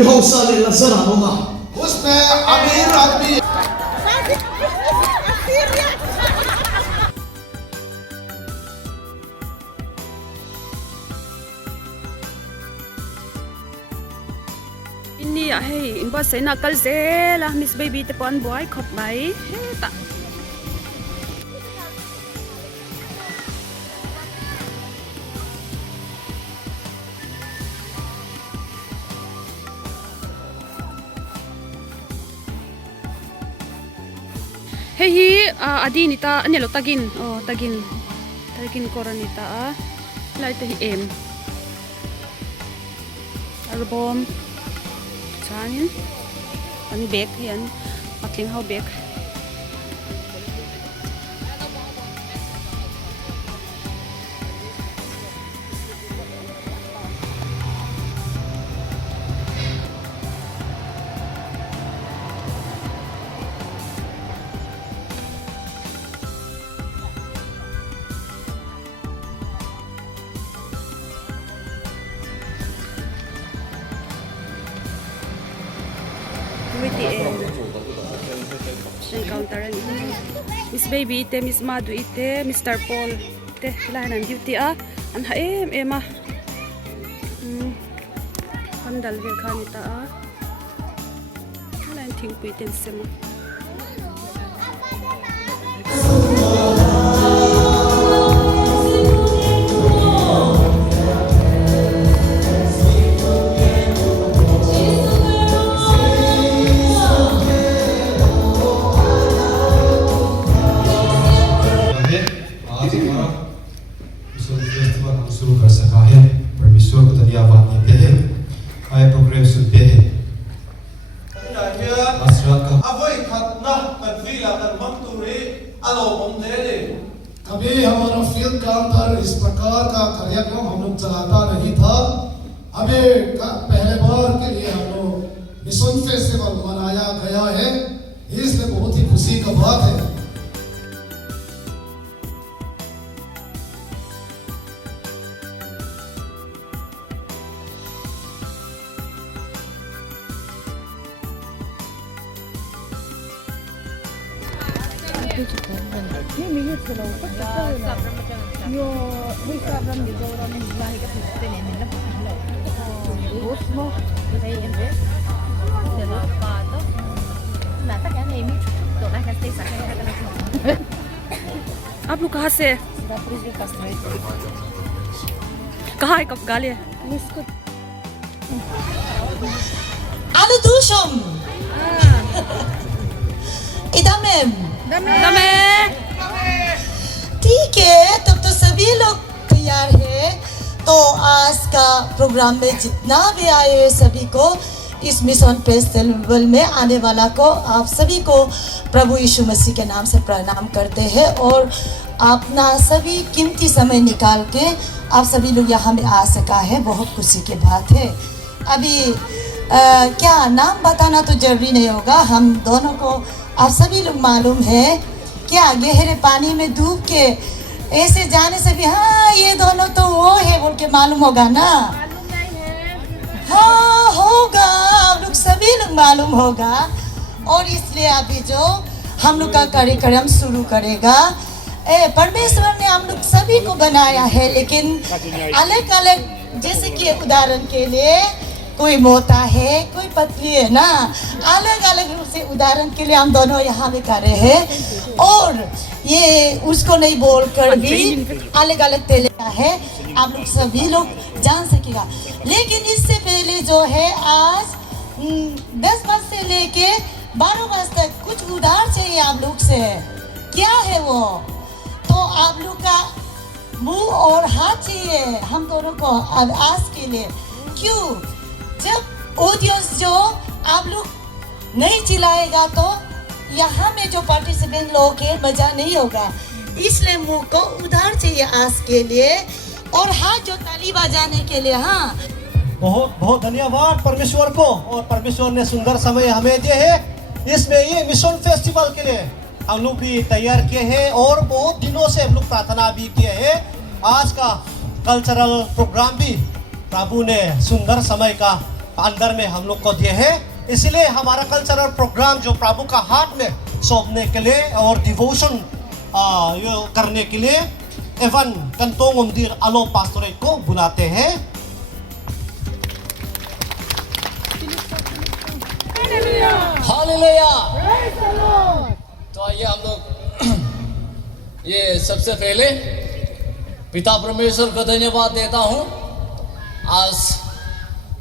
Mihausa nila sa nga. उसमें अमीर आदमी Ini ya hey, imba say nakal zela Miss Baby te pon boy khop mai. Ta. Hey hi adi nita anelo tagin tagin koranita lai te hi em album chanin an bag yan patling how bag counter Miss Baby ite Miss Madu ite Mr. Paul ite lahanan duty an ha ema pandal vel khanita lain thing puiten sema कभी हमारा field counter इस प्रकार का कार्यक्रम हम लोग चलाता नहीं था। अभी पहले बार के लिए हम लोग मिशन फेस्टिवल मनाया गया है, इसलिए बहुत ही खुशी का बात है। आप लोग कहाँ से कहाँ है कब गाली Anudusham. Idamem. दमे ठीक है, तब तो सभी लोग तैयार हैं। तो आज का प्रोग्राम में जितना भी आए हैं सभी को इस मिशन फेस्टिवल में आने वाला को आप सभी को प्रभु यीशु मसीह के नाम से प्रणाम करते हैं और अपना सभी कीमती समय निकाल के आप सभी लोग यहाँ में आ सका है, बहुत खुशी की बात है। अभी क्या नाम बताना तो जरूरी नहीं होगा, हम दोनों को आप सभी लोग मालूम है। क्या गहरे पानी में डूब के ऐसे जाने से भी हाँ ये दोनों तो वो है बोल के मालूम होगा ना? हाँ होगा, आप लोग सभी लोग मालूम होगा। और इसलिए अभी जो हम लोग का कार्यक्रम शुरू करेगा, परमेश्वर ने हम लोग सभी को बनाया है, लेकिन अलग अलग, जैसे कि उदाहरण के लिए कोई मोटा है कोई पतली है ना, अलग अलग रूप से उदाहरण के लिए हम दोनों यहाँ में कर रहे हैं और ये उसको नहीं बोलकर भी अलग अलग तेलिया है, आप लोग सभी लोग जान सकेगा। लेकिन इससे पहले जो है आज 10 बज से लेके 12 बज तक कुछ उधार चाहिए आप लोग से। क्या है वो? तो आप लोग का मुंह और हाथ चाहिए हम दोनों को आज के लिए। क्यों? जब ऑडियंस जो आप लोग नहीं चिल्लाएगा तो यहाँ में जो पार्टिसिपेंट लोग हैं मजा नहीं होगा, इसलिए मुंह को उधार चाहिए आज के लिए और हाथ जो ताली बजाने के लिए। हाँ, बहुत बहुत धन्यवाद परमेश्वर को, और परमेश्वर ने सुंदर समय हमें दिए है। इसमें ये मिशन फेस्टिवल के लिए हम लोग भी तैयार किए हैं और बहुत दिनों से हम लोग प्रार्थना भी किए हैं। आज का कल्चरल प्रोग्राम भी प्रभु ने सुंदर समय का अंदर में हम लोग को दिए हैं। इसलिए हमारा कल्चरल प्रोग्राम जो प्रभु का हाथ में सौंपने के लिए और डिवोशन करने के लिए एवन कंतों मंदिर अलो पास्टोरेट को बुलाते हैं। हालेलुया। तो आइए हम लोग ये सबसे पहले पिता परमेश्वर को धन्यवाद देता हूँ, आज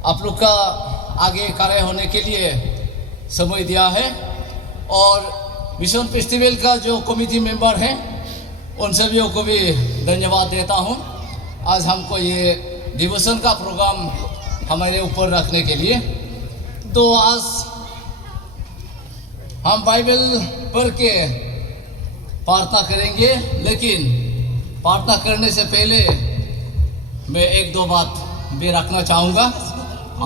आप लोग का आगे खड़े होने के लिए समय दिया है। और मिशन फेस्टिवल का जो कमिटी मेंबर हैं उन सभी को भी धन्यवाद देता हूँ, आज हमको ये डिवोशन का प्रोग्राम हमारे ऊपर रखने के लिए। तो आज हम बाइबल पढ़ के प्रार्थना करेंगे, लेकिन प्रार्थना करने से पहले मैं एक दो बात भी रखना चाहूँगा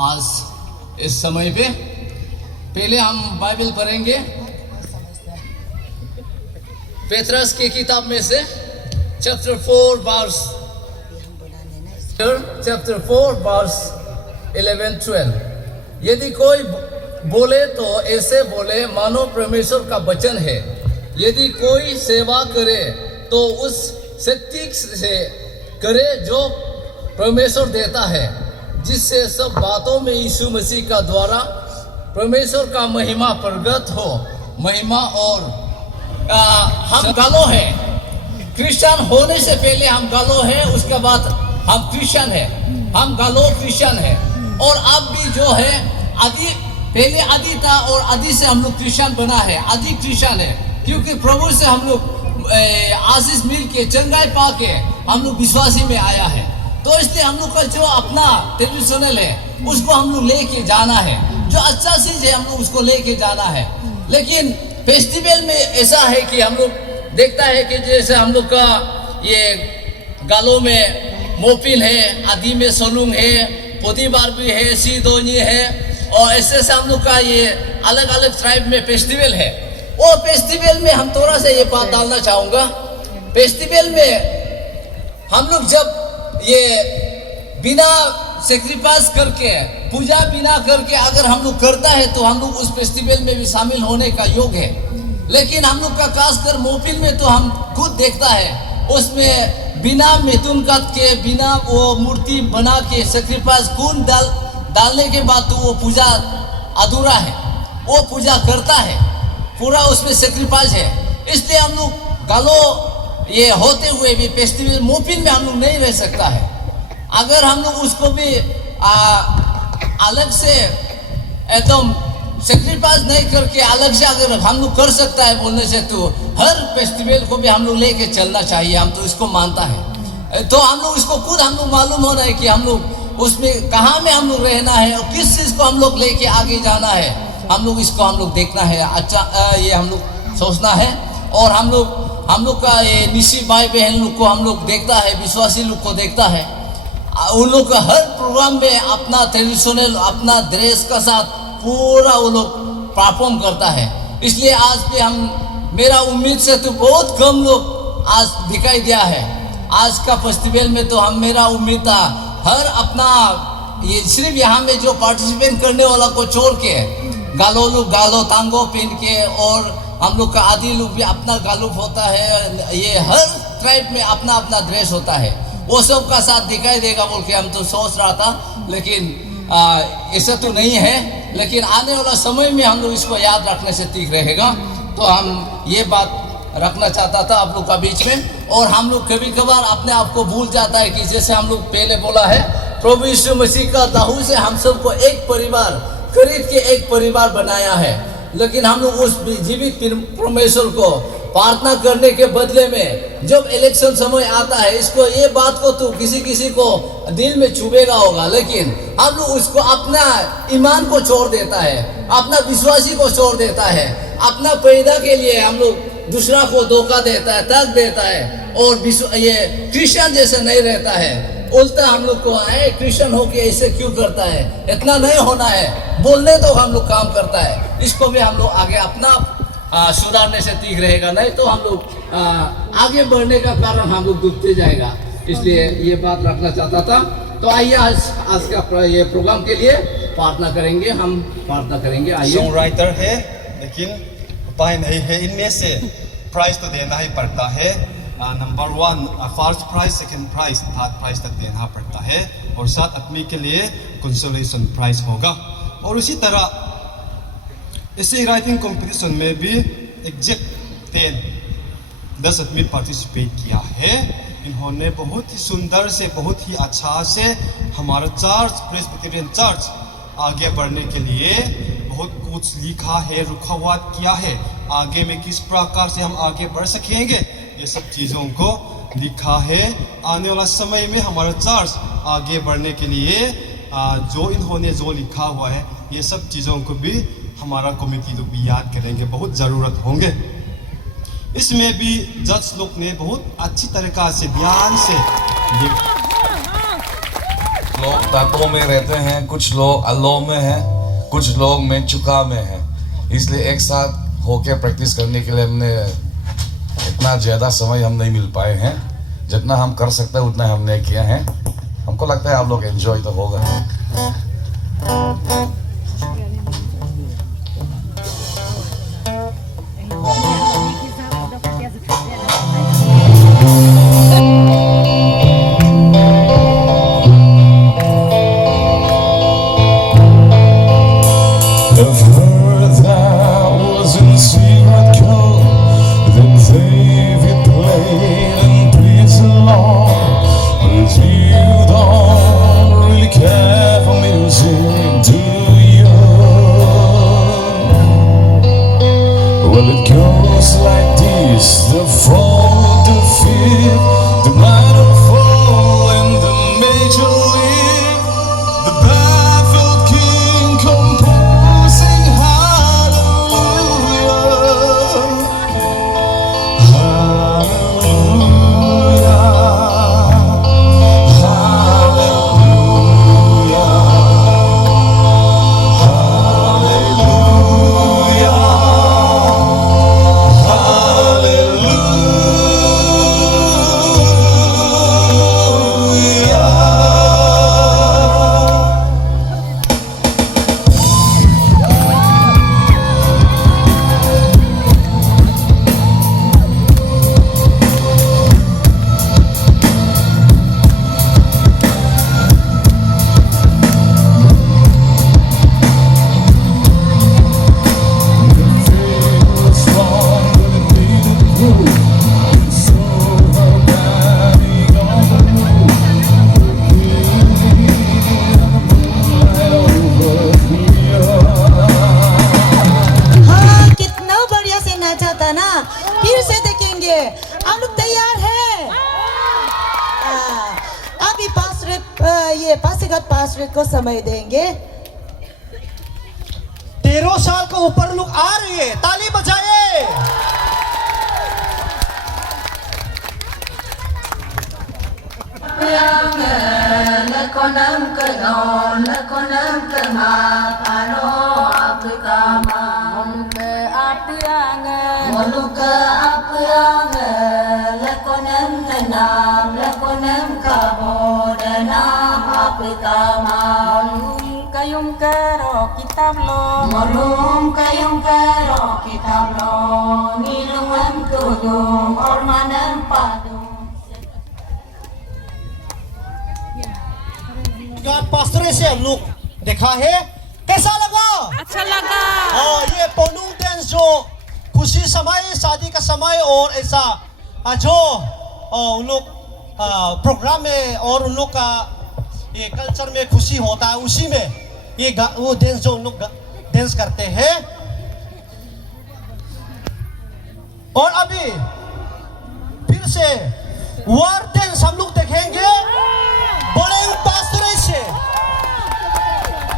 आज इस समय पे। पहले हम बाइबल पढ़ेंगे पेत्रस की किताब में से चैप्टर 4 वर्स 11-12। यदि कोई बोले तो ऐसे बोले मानो परमेश्वर का वचन है। यदि कोई सेवा करे तो उस शक्ति से करे जो परमेश्वर देता है, जिससे सब बातों में यीशु मसीह का द्वारा परमेश्वर का महिमा प्रगट हो। महिमा और हम गालो है, क्रिश्चियन होने से पहले हम गालो है, उसके बाद हम क्रिश्चियन है। हम गालो क्रिश्चियन है और अब भी जो है आदि पहले आदि था और आदि से हम लोग क्रिश्चियन बना है, आदि क्रिश्चियन है, क्योंकि प्रभु से हम लोग आशीष मिल के चंगाई पा के हम लोग विश्वासी में आया है। तो इसलिए हम लोग का जो अपना ट्रेडिशनल है उसको हम लोग लेके जाना है, जो अच्छा चीज है हम लोग उसको लेके जाना है। लेकिन फेस्टिवल में ऐसा है कि हम लोग देखता है कि जैसे हम लोग का ये गालों में मोपिल है, आदि में सोलुंग है, पोदीबार भी है, सीदोनी है, और ऐसे से हम लोग का ये अलग अलग ट्राइब में फेस्टिवल है। वो फेस्टिवल में हम थोड़ा सा ये बात डालना चाहूँगा। फेस्टिवल में हम लोग जब ये बिना सेक्रीफाइस करके, पूजा बिना करके अगर हम लोग करता है तो हम लोग उस फेस्टिवल में भी शामिल होने का योग है। लेकिन हम लोग का खासकर मोपिल में तो हम खुद देखता है उसमें बिना मिथुन कट के, बिना वो मूर्ति बना के सेक्रीफाइस खून डालने के बाद तो वो पूजा अधूरा है। वो पूजा करता है, पूरा उसमें सेक्रीफाइस है। इसलिए हम लोग गालो ये होते हुए भी फेस्टिवल मोपिल में हम लोग नहीं रह सकता है। अगर हम लोग उसको भी अलग से एकदम सेक्रीफाइस नहीं करके अलग से अगर हम लोग कर सकता है बोलने से, तो हर फेस्टिवल को भी हम लोग लेके चलना चाहिए। हम तो इसको मानता है। तो हम लोग इसको खुद हम लोग मालूम होना है कि हम लोग उसमें कहाँ में हम लोग रहना है और किस चीज़ को हम लोग लेके आगे जाना है। हम लोग इसको हम लोग देखना है, अच्छा ये हम लोग सोचना है। और हम लोग का ये निशी भाई बहन लोग को हम लोग देखता है, विश्वासी लोग को देखता है, उन लोग का हर प्रोग्राम में अपना ट्रेडिशनल अपना ड्रेस का साथ पूरा वो लोग परफॉर्म करता है। इसलिए आज पे हम मेरा उम्मीद से तो बहुत कम लोग आज दिखाई दिया है। आज का फेस्टिवल में तो हम मेरा उम्मीद था हर अपना ये सिर्फ यहाँ में जो पार्टिसिपेट करने वाला को छोड़ के गालो तांगो पहन के, और हम लोग का आदि लोग भी अपना गालूफ होता है। ये हर ट्राइब में अपना अपना ड्रेस होता है, वो सब का साथ दिखाई देगा बोल के हम तो सोच रहा था, लेकिन ऐसा तो नहीं है। लेकिन आने वाला समय में हम लोग इसको याद रखने से ठीक रहेगा। तो हम ये बात रखना चाहता था आप लोग का बीच में। और हम लोग कभी कभार अपने आप को भूल जाता है कि जैसे हम लोग पहले बोला है, प्रभु यीशु मसीह का लहू से हम सबको एक परिवार खरीद के एक परिवार बनाया है। लेकिन हम लोग उस जीवित परमेश्वर को प्रार्थना करने के बदले में जब इलेक्शन समय आता है, इसको ये बात को तो किसी को दिल में चुभेगा होगा, लेकिन हम लोग उसको अपना ईमान को छोड़ देता है, अपना विश्वासी को छोड़ देता है, अपना पैदा के लिए हम लोग दूसरा को धोखा देता है, तक देता है, और ये क्रिश्चियन जैसे नहीं रहता है। उल्टा हम लोग को क्रिश्चियन होके ऐसे क्यों करता है, इतना नहीं होना है बोलने तो हम लोग काम करता है। इसको भी हम लोग आगे अपना सुधारने से ठीक रहेगा, नहीं तो हम लोग आगे बढ़ने का कारण हम लोग डूबते जाएगा। इसलिए ये बात रखना चाहता था। तो आइए आज का ये प्रोग्राम के लिए प्रार्थना करेंगे, हम प्रार्थना करेंगे। आइए। सॉन्ग राइटर है लेकिन उपाय नहीं है, इनमें से प्राइज तो देना ही पड़ता है। Number 1 first prize, second prize, third prize तक देना पड़ता है और 7 आदमी के लिए कंसोलेशन प्राइज होगा। और उसी तरह इसे राइटिंग कंपटीशन में भी एग्जैक्ट 10 आदमी पार्टिसिपेट किया है। इन्होंने बहुत ही सुंदर से, बहुत ही अच्छा से हमारा चर्च, प्रेस्बिटेरियन चर्च आगे बढ़ने के लिए बहुत कुछ लिखा है, रुखावट किया है। आगे में किस प्रकार से हम आगे बढ़ सकेंगे, ये सब चीज़ों को लिखा है। आने वाला समय में हमारा चर्च आगे बढ़ने के लिए जो इन्होंने जो लिखा हुआ है, ये सब चीज़ों को भी हमारा कमिटी लोग भी याद करेंगे, बहुत ज़रूरत होंगे। इसमें भी जज लोग ने बहुत अच्छी तरीका से, ध्यान से लोग तत्वों में रहते हैं, कुछ लोग अल्लाह में हैं, कुछ लोग में चुका में हैं। इसलिए एक साथ होके प्रैक्टिस करने के लिए हमने इतना ज़्यादा समय हम नहीं मिल पाए हैं। जितना हम कर सकते हैं उतना हमने किया है। हमको लगता है आप लोग एंजॉय तो होगा। Well, it goes like this: the fall, the fear, the minor fall, and the major league. The baffled king composing hallelujah, hallelujah, hallelujah, hallelujah. फिर से देखेंगे। आप लोग तैयार हैं? अभी ये पासीघाट पासरे को समय देंगे। 13 साल को ऊपर लोग आ रही है, ताली बजाए। Moluka apang lakonem tenam lakonem kabodanam apikama molum kayum karo kitab lo nilum tudum ormanam padum। Pastor से हम लोग देखा है, कैसा लगा? अच्छा लगा। ये पोनुंग डांस जो खुशी समय, शादी का समय और ऐसा जो उन लोग प्रोग्राम में और उन लोग का ये कल्चर में खुशी होता है, उसी में ये वो डांस जो उन लोग डांस करते हैं। और अभी फिर से वार डांस हम लोग देखेंगे बड़े पास्टर से।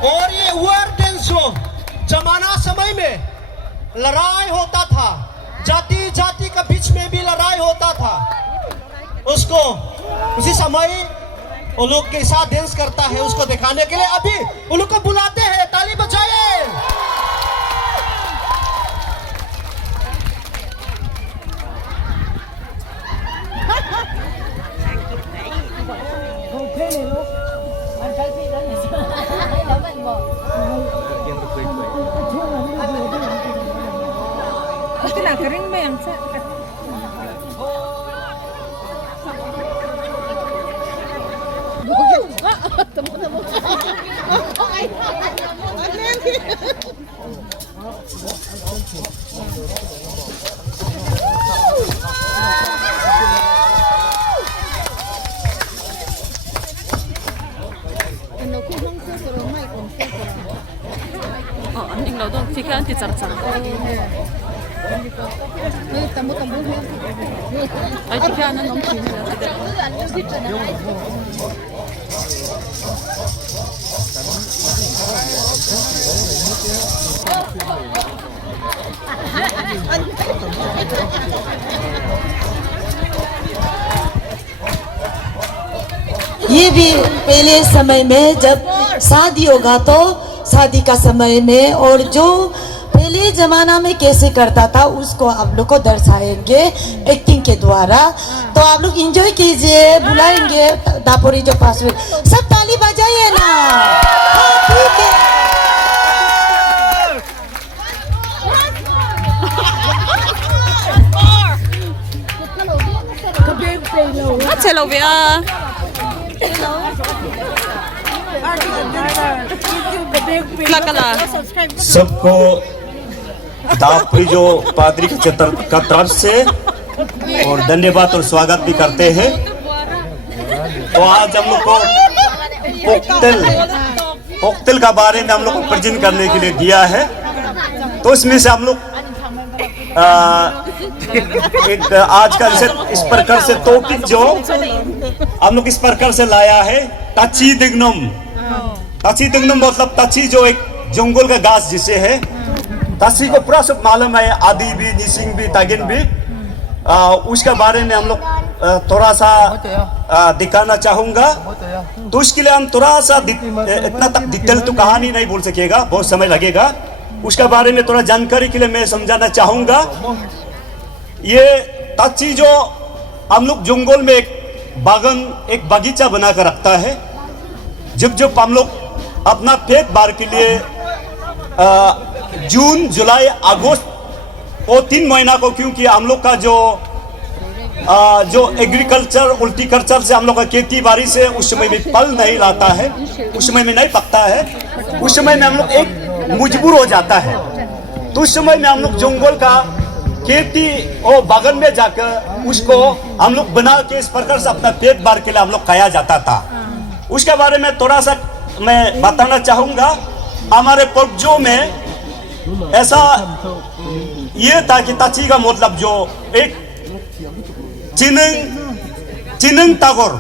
और ये वार डांस जो जमाना समय में लड़ाई होता था, जाति जाति के बीच में भी लड़ाई होता था, उसको उसी समय वो लोग के साथ डांस करता है, उसको दिखाने के लिए अभी उन लोग को बुलाते हैं, ताली बजाइए। Oh, aning lo dong tika anti car. Ay tika na nom kin. ये भी पहले समय में जब शादी होगा तो शादी का समय में और जो पहले जमाना में कैसे करता था उसको आप लोग को दर्शाएंगे एक्टिंग के द्वारा। तो आप लोग एंजॉय कीजिए, बुलाएंगे दापोरी जो पास हुए, सब ताली बजाइए ना। हाँ ठीक है। चलो भैया सबको दापोरी जो पादरी के क्षेत्र का तरफ से और धन्यवाद और स्वागत भी करते हैं। तो आज हम लोग को कोकटेल का बारे में हम लोग को प्रेजेंट करने के लिए दिया है। तो इसमें से हम लोग एक आज का इस प्रकार से टॉपिक जो हम लोग इस प्रकार से लाया है, ताची दिग्नम। ताची दिग्नम मतलब ताची जो एक जंगल का घास जिसे है। ताची को पूरा सब मालूम है, आदि भी, निसिंग भी, तागिन भी। उसके बारे में हम लोग थोड़ा सा दिखाना चाहूंगा। तो उसके लिए हम थोड़ा सा इतना तक डिटेल तो कहानी नहीं बोल सकेगा, बहुत समय लगेगा। उसके बारे में थोड़ा जानकारी के लिए मैं समझाना चाहूंगा। ये ताची जो हम लोग जंगल में एक बागन, एक बगीचा बनाकर रखता है। जब जब हम लोग अपना पेट भर के लिए जून, जुलाई, अगस्त वो 3 महीना को, क्योंकि हम लोग का जो एग्रीकल्चर, हॉर्टिकल्चर से हम लोग का खेती बाड़ी से उस समय में फल नहीं लाता है, उस समय में नहीं पकता है, उस समय में हम लोग एक मजबूर हो जाता है। तो उस समय में हम लोग जंगल का खेती और बागन में जाकर उसको हम लोग बना के इस प्रकार से अपना पेट भर के लिए हम लोग खाया जाता था। उसके बारे में थोड़ा सा मैं बताना चाहूंगा। हमारे पूर्वजों में ऐसा ये था कि ताची का मतलब जो एक चिनंग तागोर,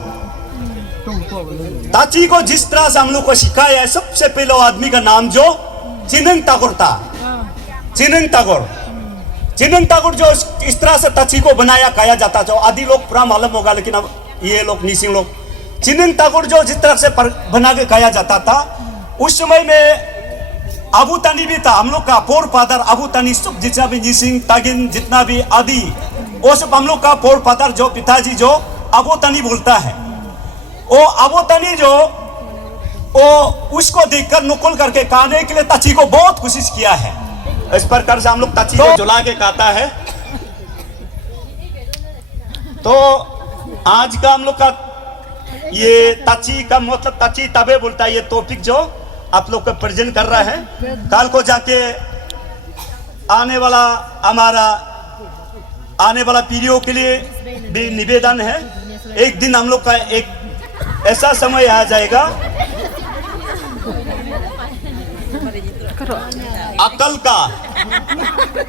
ताची को जिस तरह से हम लोग को सिखाया है, सबसे पहले आदमी का नाम जो चिनंग तागोर था। चिनंग तागोर जो इस तरह से ताची को बनाया खाया जाता था। आदि लोग पूरा मालूम होगा, लेकिन अब ये लोग निसिंग लोग, चिनंग तागोर जो जिस तरह से बना के खाया जाता था, उस समय में अबू तानी भी था। हम लोग का फोर फादर अबू तानी, सब जितना भी निसिंग, तागिन, जितना भी आदि, वो सब हम लोग का फोर फादर जो पिताजी जो अबू तानी बोलता है, वो अबू तानी जो वो उसको देखकर नकल करके खाने के लिए ताची को बहुत कोशिश किया है। इस प्रकार से हम लोग ताची को जला के खाता है। तो आज का हम लोग का ये ताची का मतलब, ताची तबे बोलता है, ये टॉपिक जो आप लोग को प्रेजेंट कर रहा है। कल को जाके आने वाला पीढ़ियों के लिए भी निवेदन है। एक दिन हम लोग का एक ऐसा समय आ जाएगा, अकल का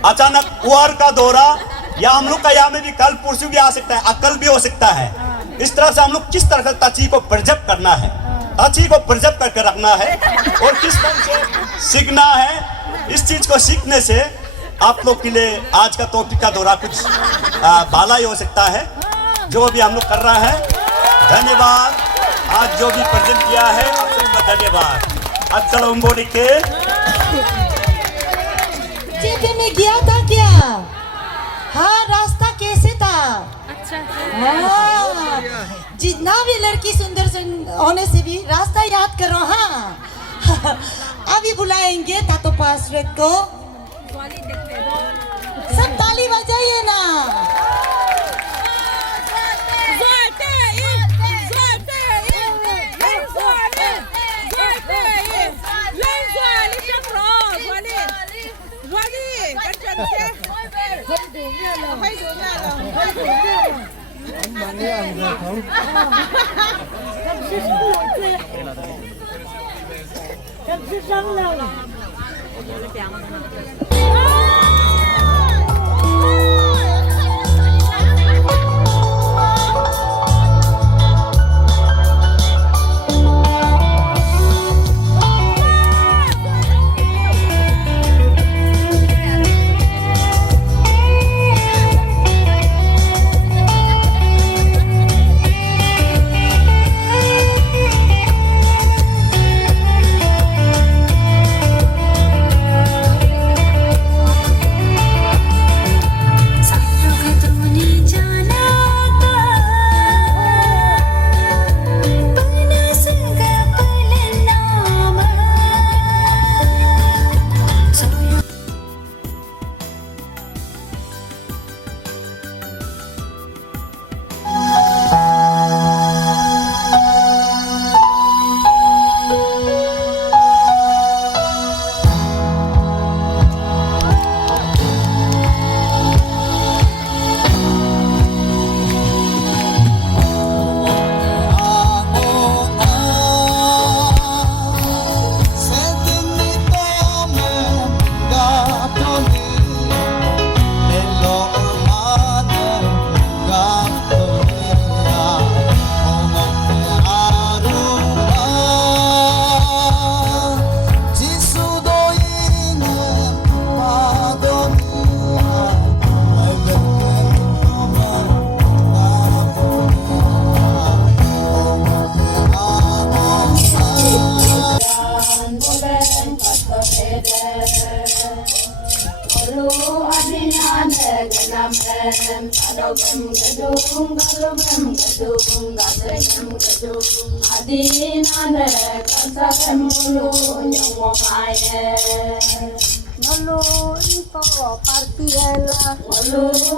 अचानक वार का दौरा, या हम लोग का यहाँ में भी कल परसों भी आ सकता है, अकल भी हो सकता है। इस तरह से हम लोग किस तरह से ताची को प्रिजर्व करना है, ताची को प्रिजर्व करके रखना है और किस तरह से सीखना है। इस चीज को सीखने से आप लोग के लिए आज का टॉपिक का दौरा कुछ भला ही हो सकता है, जो भी हम लोग कर रहा है। धन्यवाद। आज जो भी प्रेजेंट किया है आप सबका धन्यवाद। अच्छा उम्बोड़ी के जेपी में गया था क्या? हाँ, रास्ता कैसे था? अच्छा हाँ, जितना भी लड़की सुंदर होने से भी रास्ता याद करो। हाँ अभी बुलाएंगे तातो पासवेट को, सब ताली बजाओ।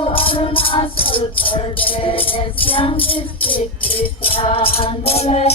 Arunachal Pradesh yang distribusikan boleh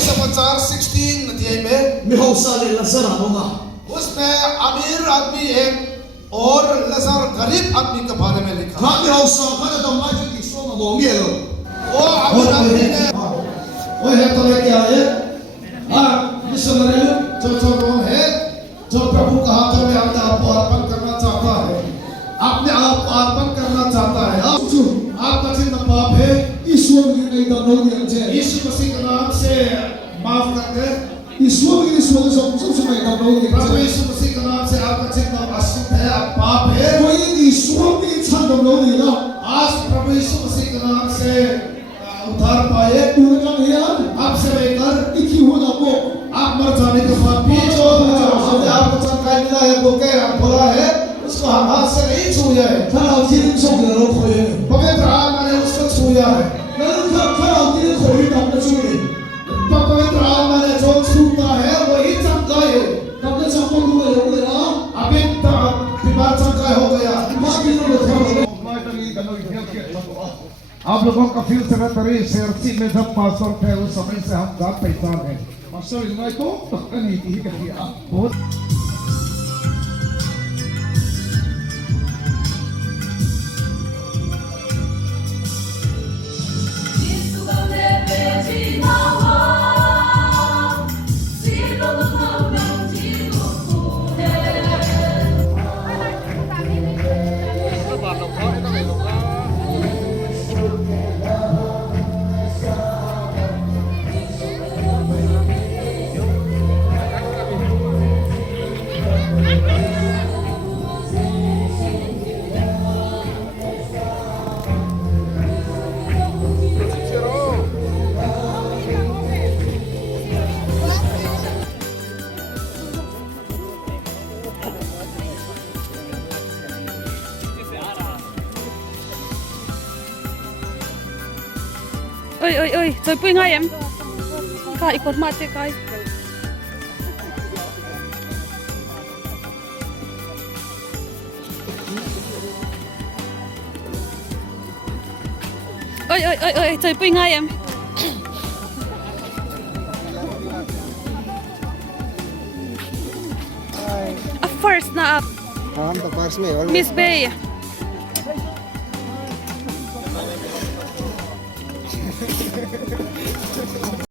समाचार 16 अध्याय में उसमें अमीर आदमी एक और लजर गरीब आदमी के बारे में लिखा। वो अमीर आदमी ने वो है तो क्या है जो कौन है जो प्रभु के हाथों में अपने आप को अर्पण करना चाहता है, अपने आप को अर्पण करना चाहता है। आप कठिन पाप है ईश्वर नहीं दम लोग नहीं अच्छे यीशु मसीह के नाम से माफ कर दे ईश्वर की सब नहीं दम लोग नहीं प्रभु यीशु मसीह के नाम से आपका चिन्ह अशुद्ध है आप पाप है कोई ईश्वर की इच्छा दम लोग नहीं ना आज प्रभु यीशु मसीह के नाम से उद्धार पाए पूरा नहीं आपसे लेकर इक्की हो जाओ आप मर जाने के बाद भी जो आप वचन का मिला है वो कह बोला है उसको हम हाथ से नहीं छूया है खराब चीज सब लोग खोए पवित्र आत्मा ने उसको छूया है खराब चीज खोई तब छूई पवित्र आत्मा ने जो छूता है वही चमका है तब ने चमक हुए हो गया अभी बीमार चमका हो गया आप लोगों का फील से बेहतरी शेरसी में जब पासवर्ड थे उस समय से हम जान पहचान है मास्टर इनवाइट को नहीं ही कर दिया बहुत ơi rồi pui ngay em kai ikot mate kai ơi rồi pui ngay em first na up Miss Bay